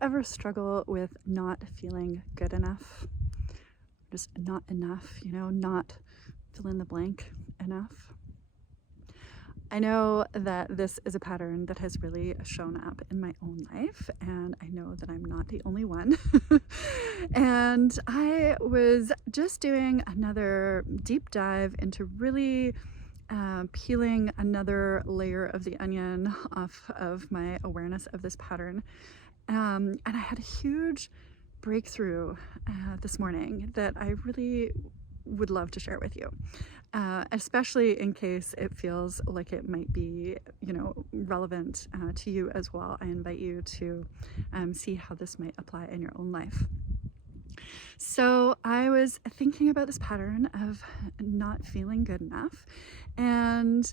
ever struggle with not feeling good enough? Just not enough, not fill in the blank enough? I know that this is a pattern that has really shown up in my own life, and I know that I'm not the only one. And I was just doing another deep dive into really peeling another layer of the onion off of my awareness of this pattern. And I had a huge breakthrough this morning that I really would love to share with you, especially in case it feels like it might be, relevant to you as well. I invite you to see how this might apply in your own life. So I was thinking about this pattern of not feeling good enough, and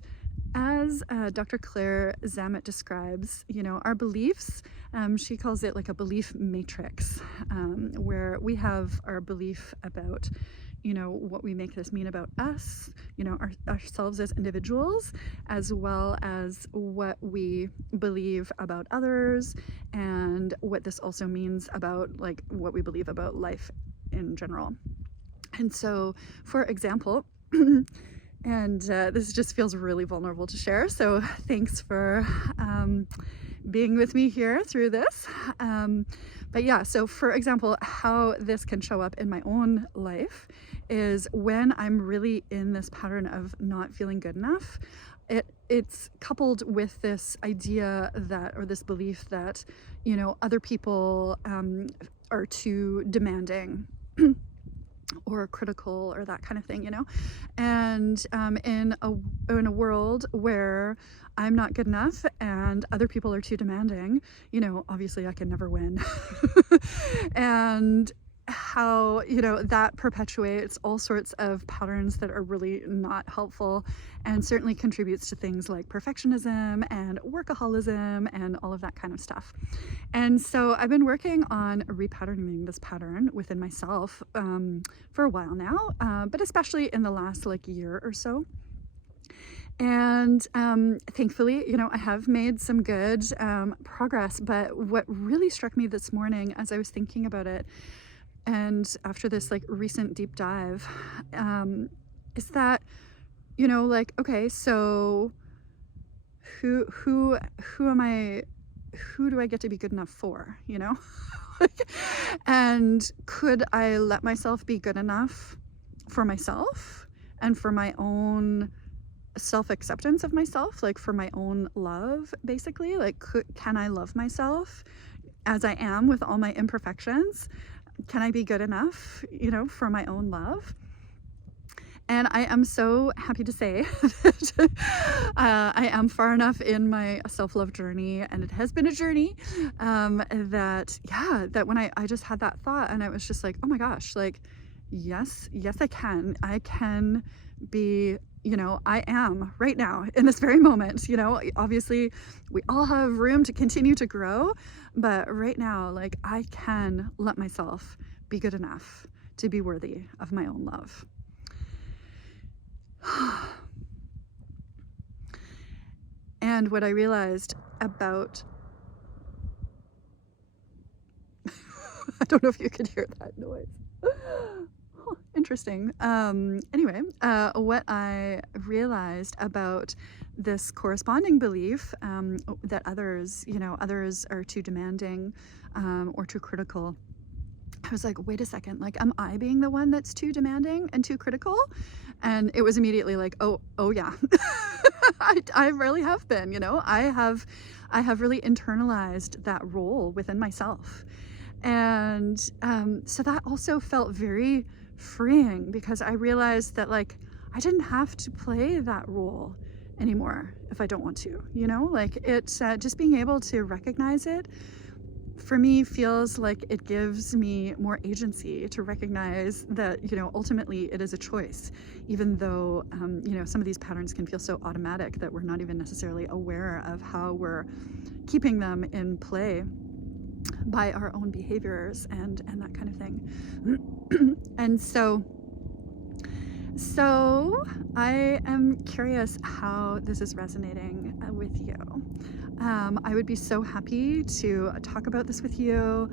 as Dr. Claire Zammit describes, our beliefs, she calls it like a belief matrix, where we have our belief about, what we make this mean about us, ourselves as individuals, as well as what we believe about others, and what this also means about like what we believe about life in general. And so, for example, and this just feels really vulnerable to share, so thanks for being with me here through this. But yeah, so for example, how this can show up in my own life is when I'm really in this pattern of not feeling good enough. It's coupled with this idea that, or this belief that, other people are too demanding or critical or that kind of thing, and in a world where I'm not good enough and other people are too demanding, obviously I can never win. And how, that perpetuates all sorts of patterns that are really not helpful, and certainly contributes to things like perfectionism and workaholism and all of that kind of stuff. And so I've been working on repatterning this pattern within myself for a while now, but especially in the last year or so. And thankfully, I have made some good progress. But what really struck me this morning as I was thinking about it, and after this recent deep dive, is that, okay, so who am I? Who do I get to be good enough for? And could I let myself be good enough for myself and for my own self-acceptance of myself, for my own love, basically? Can I love myself as I am with all my imperfections? Can I be good enough, for my own love? And I am so happy to say that I am far enough in my self-love journey, and it has been a journey, that when I just had that thought, and I was just like, oh my gosh, yes, I can be, I am right now in this very moment. Obviously we all have room to continue to grow, but right now, I can let myself be good enough to be worthy of my own love. And what I realized about I don't know if you could hear that noise. Interesting. Anyway, what I realized about this corresponding belief that others are too demanding or too critical, I was like, wait a second, am I being the one that's too demanding and too critical? And it was immediately oh yeah. I really have been, I have really internalized that role within myself. And so that also felt very freeing, because I realized that I didn't have to play that role anymore if I don't want to, it's just being able to recognize it for me feels like it gives me more agency to recognize that, ultimately it is a choice, even though, some of these patterns can feel so automatic that we're not even necessarily aware of how we're keeping them in play by our own behaviors and that kind of thing. And so I am curious how this is resonating with you. I would be so happy to talk about this with you.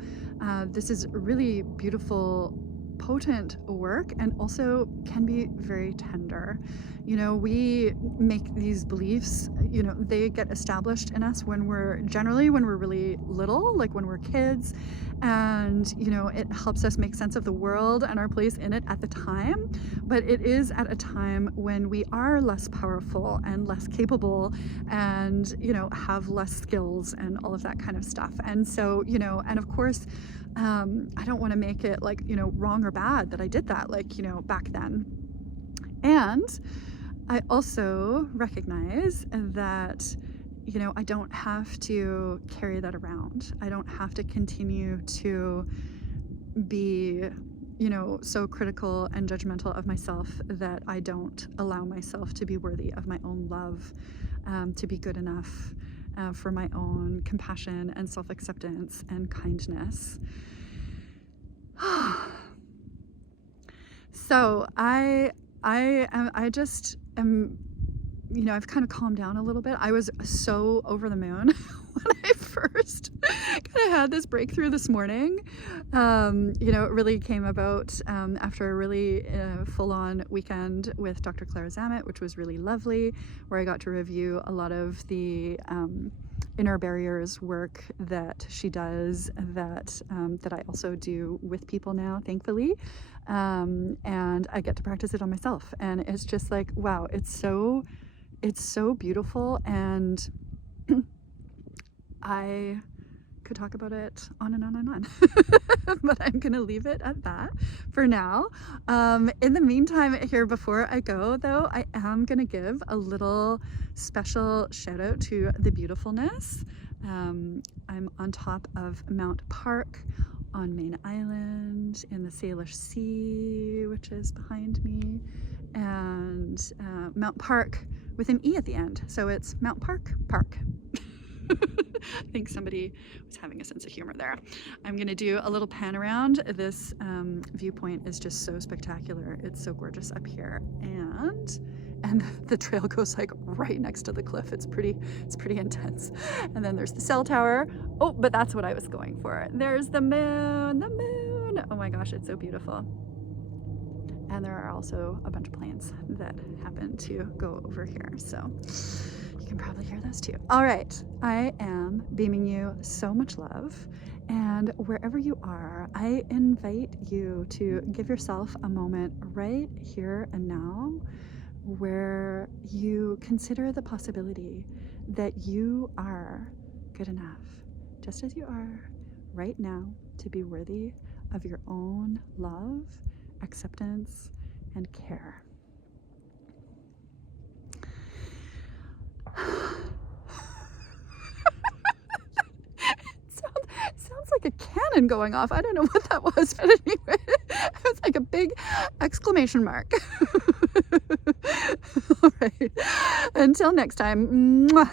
This is really beautiful, potent work, and also can be very tender. You know, we make these beliefs, you know, they get established in us when we're really little, like when we're kids. And, you know, it helps us make sense of the world and our place in it at the time. But it is at a time when we are less powerful and less capable and, you know, have less skills and all of that kind of stuff. And so, you know, and of course, I don't want to make it like, you know, wrong or bad that I did that, like, you know, back then. And I also recognize that, you know, I don't have to carry that around. I don't have to continue to be, you know, so critical and judgmental of myself that I don't allow myself to be worthy of my own love, to be good enough for my own compassion and self-acceptance and kindness. So I just am, you know, I've kind of calmed down a little bit. I was so over the moon when I first kind of had this breakthrough this morning. You know, it really came about after a really full-on weekend with Dr. Claire Zammit, which was really lovely, where I got to review a lot of the inner barriers work that she does, that I also do with people now, thankfully. And I get to practice it on myself, and it's just like, wow, it's so beautiful. And I could talk about it on and on and on, but I'm gonna leave it at that for now. In the meantime, here, before I go though, I am gonna give a little special shout out to the beautifulness. I'm on top of Mount Park on Main Island in the Salish Sea, which is behind me, and Mount Park with an E at the end, so it's Mount Park Park. I think somebody was having a sense of humor there. I'm gonna do a little pan around. This viewpoint is just so spectacular. It's so gorgeous up here, and the trail goes like right next to the cliff. It's pretty intense. And then there's the cell tower. Oh, but that's what I was going for. There's the moon, the moon. Oh my gosh, it's so beautiful. And there are also a bunch of planes that happen to go over here, so you can probably hear those too. All right, I am beaming you so much love, and wherever you are, I invite you to give yourself a moment right here and now where you consider the possibility that you are good enough, just as you are right now, to be worthy of your own love, acceptance, and care. Sounds like a cannon going off. I don't know what that was, but anyway, it was like a big exclamation mark. All right, until next time. Mwah.